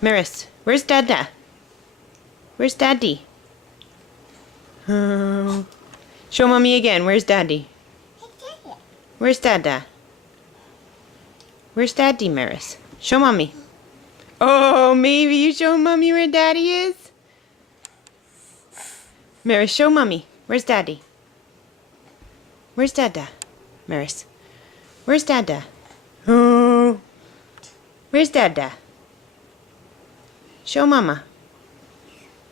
Maris, where's Dada? Where's Daddy? Oh. Show Mommy again. Where's Daddy? Where's Dada? Where's Daddy, Maris? Show Mommy. Oh, maybe you show Mommy where Daddy is? Maris, show Mommy. Where's Daddy? Where's Dada? Maris. Where's Dada? Oh. Where's Dada? Show Mama.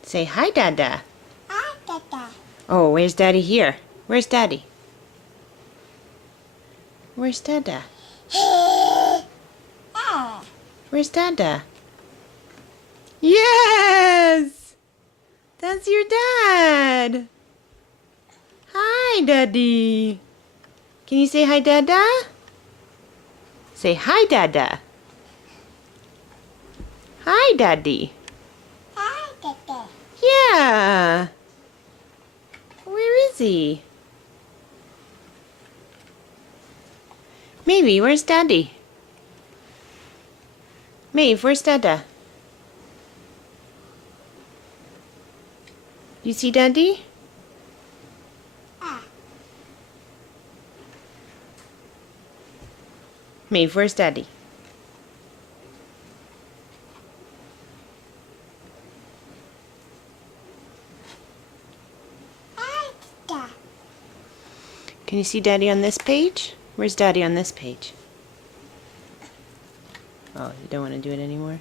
Say hi, Dada. Hi, Dada. Oh, where's Daddy here? Where's Daddy? Where's Dada? Ah. Where's Dada? Yes! That's your dad! Hi, Daddy! Can you say hi, Dada? Say hi, Dada. Hi, Daddy. Hi, Dada. Yeah. Where is he? Maybe, where's Daddy? Maeve, where's Dada? You see Daddy? Ah. Maeve, where's Daddy? Hi, Dada. Can you see Daddy on this page? Where's Daddy on this page? Oh, you don't want to do it anymore?